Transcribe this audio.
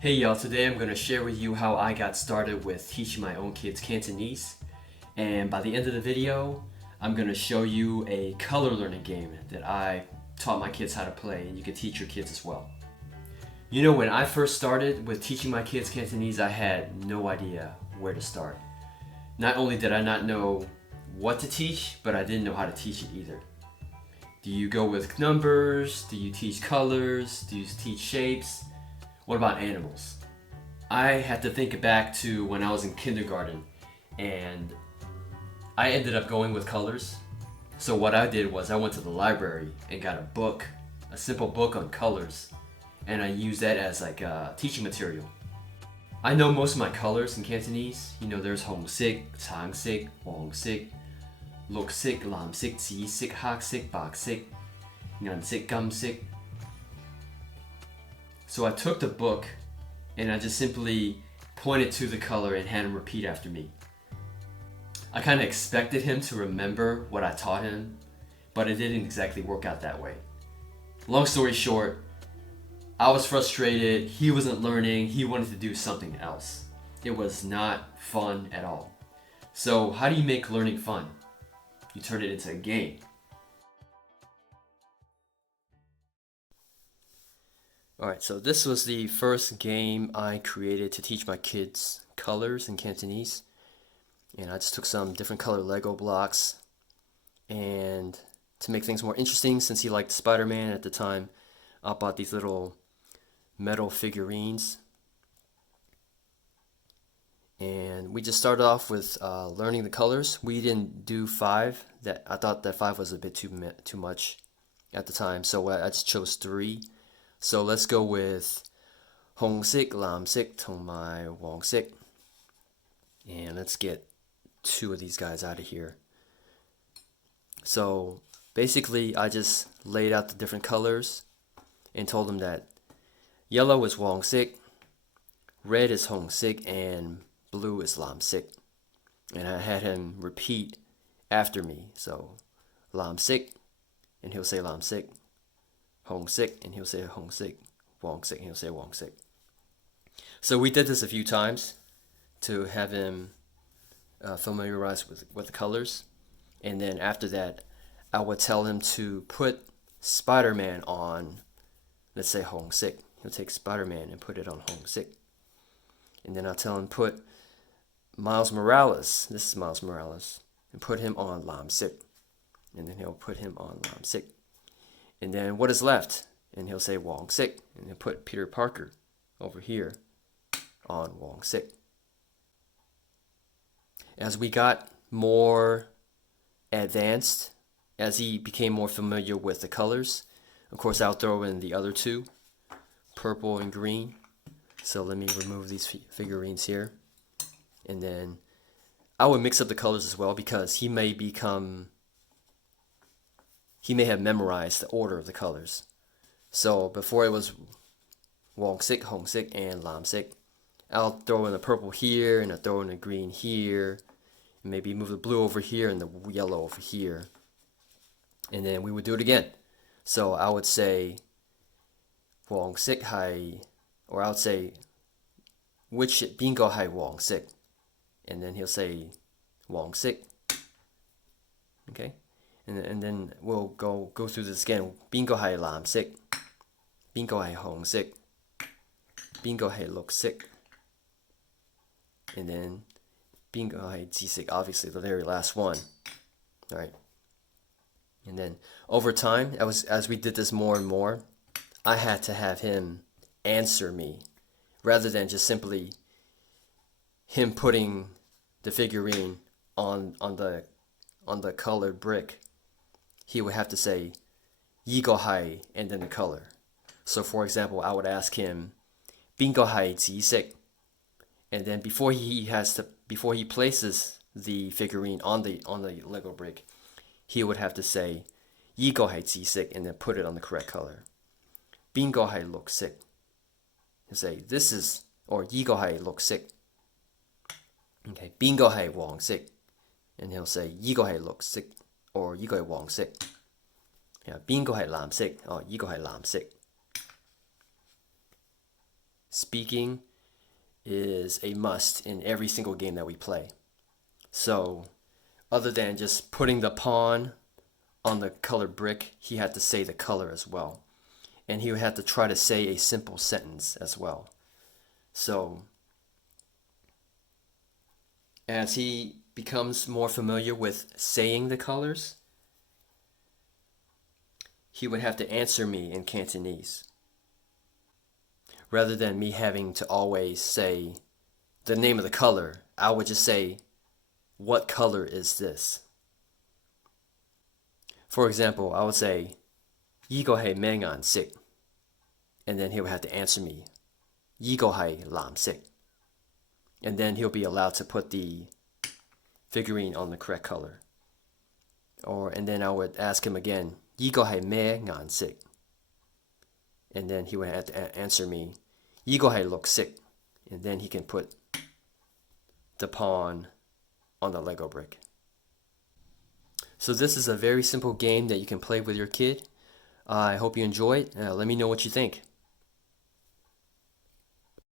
Hey y'all, today I'm going to share with you how I got started with teaching my own kids Cantonese. And by the end of the video, I'm going to show you a color learning game that I taught my kids how to play, and you can teach your kids as well. You know, when I first started with teaching my kids Cantonese, I had no idea where to start. Not only did I not know what to teach, but I didn't know how to teach it either. Do you go with numbers? Do you teach colors? Do you teach shapes? What about animals? I had to think back to when I was in kindergarten, and I ended up going with colors. So what I did was I went to the library and got a book, a simple book on colors, and I used that as like a teaching material. I know most of my colors in Cantonese. You know, there's hồng色,橙色, 黃色, 綠色, 藍色, 紫色, 黑色, 白色, 銀色, 金色. So I took the book and I just simply pointed to the color and had him repeat after me. I kind of expected him to remember what I taught him, but it didn't exactly work out that way. Long story short, I was frustrated, he wasn't learning, he wanted to do something else. It was not fun at all. So how do you make learning fun? You turn it into a game. Alright, so this was the first game I created to teach my kids colors in Cantonese. And I just took some different color Lego blocks, and to make things more interesting, since he liked Spider-Man at the time, I bought these little metal figurines. And we just started off with learning the colors. We didn't do 5. That I thought that 5 was a bit too much at the time, so I just chose 3. So let's go with 紅色, 藍色同埋黃色. And let's get 2 of these guys out of here. So basically I just laid out the different colors and told them that yellow is 黃色, red is 紅色, and blue is 藍色. And I had him repeat after me. So 藍色, and he'll say 藍色. 紅色, and he'll say 紅色. 黃色, and he'll say 黃色. So we did this a few times to have him familiarize with the colors. And then after that, I would tell him to put Spider-Man on, let's say 紅色. He'll take Spider-Man and put it on 紅色. And then I'll tell him put Miles Morales, this is Miles Morales, and put him on 藍色. And then he'll put him on 藍色. And then what is left? And he'll say 黃色, and he'll put Peter Parker over here on 黃色. As we got more advanced, as he became more familiar with the colors, of course I'll throw in the other 2, purple and green. So let me remove these figurines here. And then I would mix up the colors as well, because he may have memorized the order of the colors. So before it was 黃色, 紅色, and 藍色. I'll throw in the purple here, and I'll throw in the green here, and maybe move the blue over here and the yellow over here. And then we would do it again. So I would say 黃色係, or I would say which 邊個係黃色, and then he'll say 黃色. Okay? And then we'll go through this again. 邊個係藍色? 邊個係紅色? 邊個係綠色? And then 邊個係紫色? Obviously the very last one. All right. And then over time, as we did this more and more, I had to have him answer me, rather than just simply him putting the figurine on the colored brick. He would have to say 依個係 and then the color. So for example, I would ask him 邊個係紫色? And then before he places the figurine on the Lego brick, he would have to say 依個係紫色 and then put it on the correct color. 邊個係綠色? He'll say this is, or 依個係綠色. Okay, 邊個係黃色? And he'll say 依個係綠色 or 依個係黃色. Yeah, 邊個係藍色? Oh, 依個係藍色. speaking is a must in every single game that we play. So, other than just putting the pawn on the colored brick, he had to say the color as well. And he would have to try to say a simple sentence as well. So, as he becomes more familiar with saying the colors, he would have to answer me in Cantonese, rather than me having to always say the name of the color. I would just say, what color is this? For example, I would say, 이거係咩顏色? And then he would have to answer me, 이거係藍色. And then he'll be allowed to put the figurine on the correct color. And then I would ask him again, 이거係咩顏色? And then he would have to answer me, 이거係綠色. And then he can put the pawn on the Lego brick. So this is a very simple game that you can play with your kid. I hope you enjoy it. Let me know what you think.